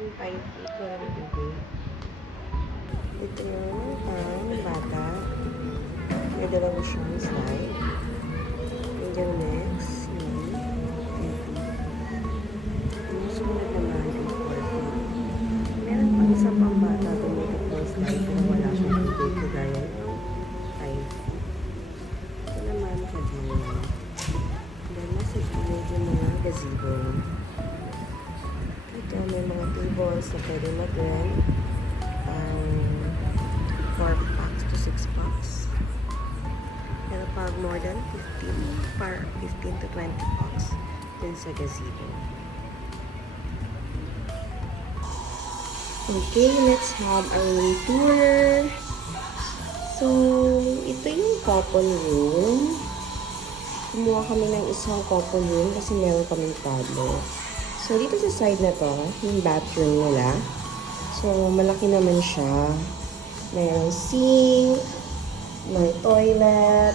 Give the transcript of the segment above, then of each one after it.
Yung 5 feet, walang tubig. Ito yung bata. May dalawa siyang slide. And yung next, yun. Yung sumunod naman, yung 4 feet. Meron pa isa pang bata tumutok ng slide pero wala siyang tubig. Kagaya ng 5 feet. Ito naman, kadina. Then, nasa gilid yung mga gazebo. Ito, may mga tables na pwede mag-rent. 4 packs to 6 packs. Pero pag more than 15 to 20 packs, dun sa gazebo. Okay, let's have a room tour. So, ito yung couple room. Kumuha kami ng isang couple room kasi meron kaming toddler. So, dito sa side na to, yung bathroom nila. So, malaki naman siya. Mayroong sink, may toilet,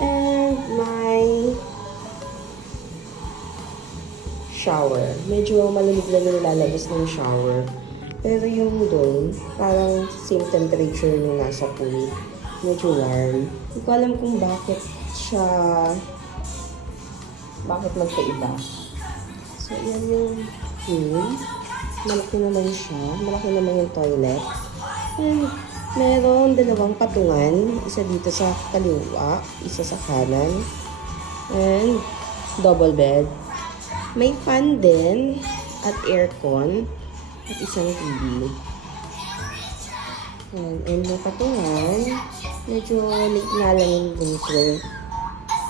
and may shower. Medyo malamig lang yung lalabas ng shower. Pero yung doon, parang same temperature nung nasa pool. Medyo warm. Hindi ko alam kung bakit magkaiba. So, yan yung room. Malaki naman siya. Malaki naman yung toilet. And meron dalawang patungan. Isa dito sa kaliwa, isa sa kanan. And double bed. May fan din at aircon at isang TV. And yung patungan, medyo late nga lang yung winter.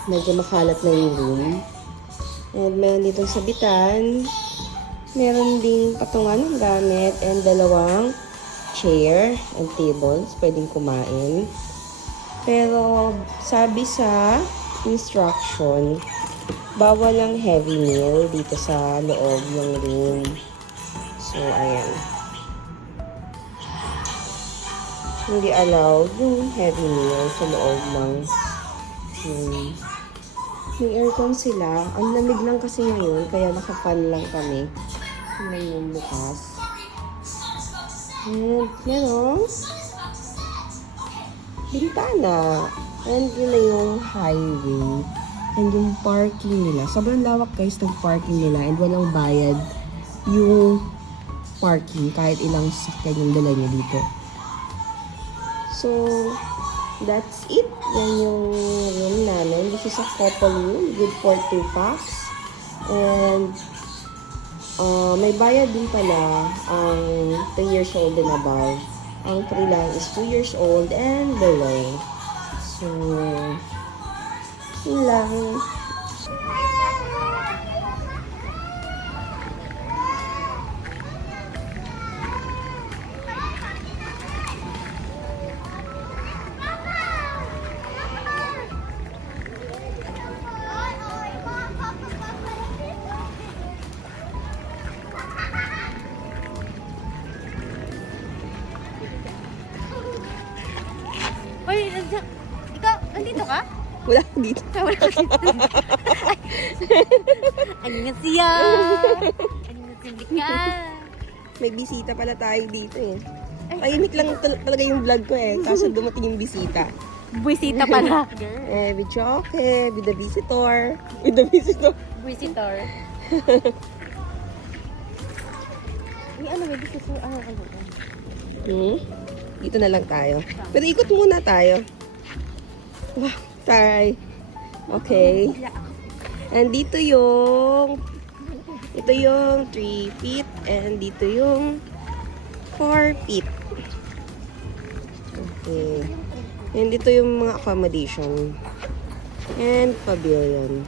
Medyo makalat na yung room. And meron ditong sabitan. Meron ding patungan ng gamit and dalawang chair and tables. Pwedeng kumain. Pero sabi sa instruction, bawal ang heavy meal dito sa loob ng room. So, ayan. Hindi allowed yung heavy meal sa loob ng room. May aircon sila. Ang lamig lang kasi ngayon, kaya naka-fan lang kami. May yung bukas. And meron bintana. And yun na yung highway. And yung parking nila. Sobrang lawak guys ng parking nila. And walang bayad yung parking. Kahit ilang sakyan yung dala niya dito. So, that's it. Yan yung room namin. This is a couple room. Good for 2 packs. And may bayad din pala ang 3 years old and above. Ang free lang is 2 years old and below. So, yun lang. Uy, ikaw, nandito ka? Wala ko dito. Wala ka dito. Ano nga siya? Ano nga siya? May bisita pala tayo dito eh. Tahimik lang talaga yung vlog ko eh. Kaso dumating yung bisita. Buisita pala. With okay, with the visitor. With the visitor. Buisitor. Uy, ano, may visitor. Dito na lang tayo. Pero ikot muna tayo. Wow, taray. Okay. And dito yung 3 feet and dito yung 4 feet. Okay. And dito yung mga accommodation. And pavilion.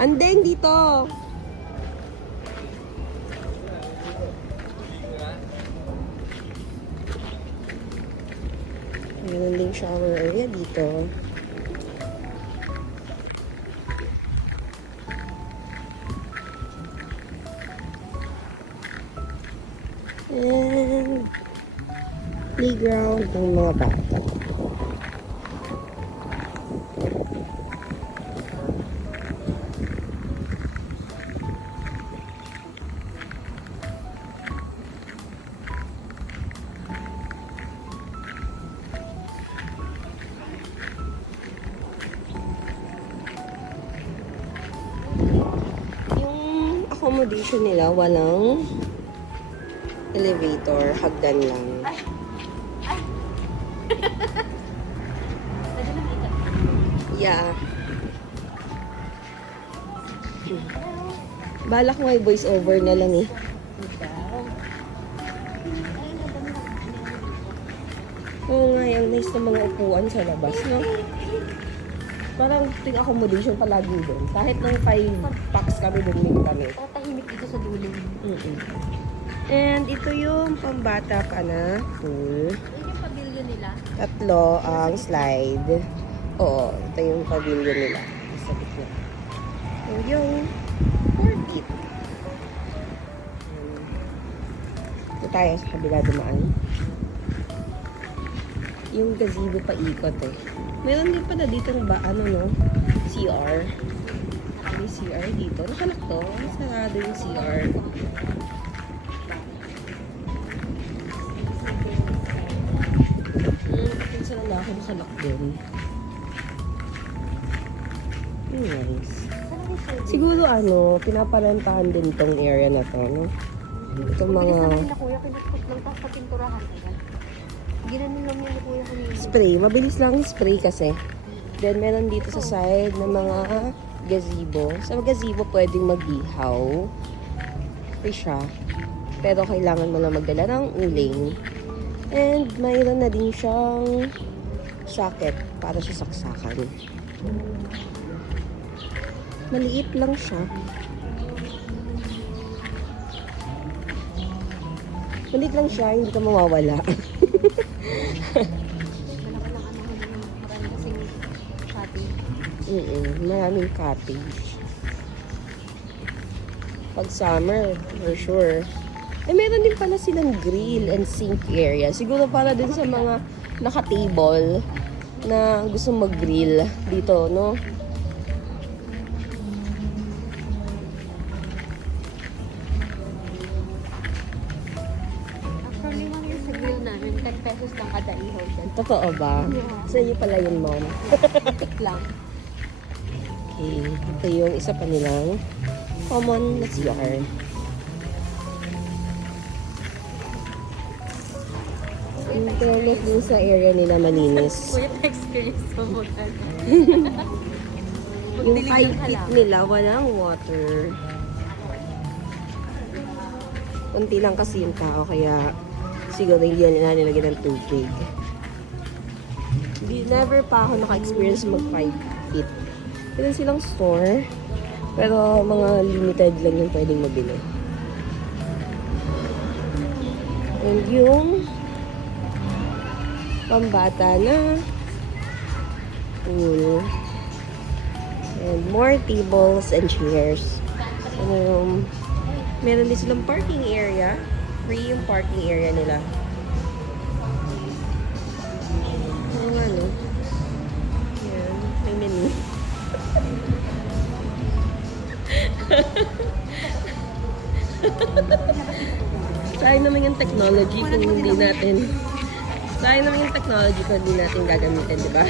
Andeng dito. Meron ding shower area dito. And playground ng mga bata. accommodation nila, walang elevator, hagdan lang. Yeah. Balak mo ay voice over na lang eh. Oo nga, yung nice ng mga upuan sa labas, no? Parang ting accommodation palagi doon. Kahit nang 5 packs kami, bumili kami. Tatahimik dito sa dulo. And ito yung pambata pa na pool. Ito yung pavilion nila. 3 ang slide. Oo, ito yung pavilion nila. Sa gitna. And yung 4 feet. Ito tayo sa kabila dumaan. Yung gazebo pa ikot eh. Meron din pala dito ba, ano no? CR. May CR dito. Nakalak to. Sarado yung CR. Pinsan na ako nakalak din. Nice. Siguro ano, pinaparentahan din tong area na to, no? Itong mga Na kuya, pinagput lang tapos sa pinturahan. Ginanon lang yung kuya ko niya. spray. Mabilis lang yung spray kasi. Then, meron dito sa side ng mga gazebo. Sa gazebo, pwedeng mag-ihaw. Free siya. Pero kailangan mo lang magdala ng uling. And, mayroon na din siyang socket para sa saksakan. Maliit lang siya. Maliit lang siya, hindi ka mawawala. Marami kasing shopping. Maraming cottage. Pag summer, for sure. Eh, meron din pala silang grill and sink area. Siguro para din sa mga naka-table na gusto mag-grill dito, no? Actually, mga yung sa grill namin, 10 pesos lang kada ihaw dyan. Totoo ba? Sa iyo pala yun, mom. Lang. Okay. Ito yung isa pa nilang common na CR. In fairness din sa area nila malinis. Kuya, pa-experience mo mo Yung 5 feet nila, walang water. Kunti lang kasi yung tao, kaya siguro hindi nila nilagyan ng tubig. Never pa ako naka-experience mag 5 feet. Meron silang store, pero mga limited lang yung pwedeng mabili. And yung pambata na pool. And more tables and chairs. Meron din silang parking area. Free yung parking area nila. Ano nga, no? Yan. May menu. Sayang naman yung technology kung hindi natin. Sayang naman yung technology kung hindi natin gagamitin, di ba?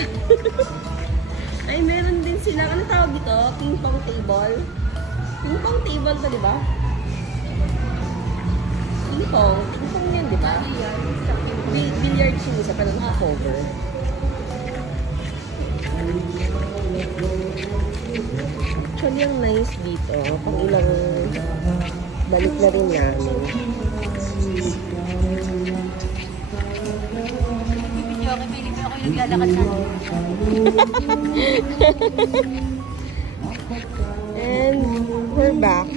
Ay, meron din sila. Ano tawag dito? Ping pong table. Ping pong table ba, di ba? Ping pong. Ping pong yan, di ba? Billiard siya isa, pero naka-cover. Actually, ang nice dito. Pang ilang balik na rin namin. Video ako, may libre ako yung naglalakad sa And we're back.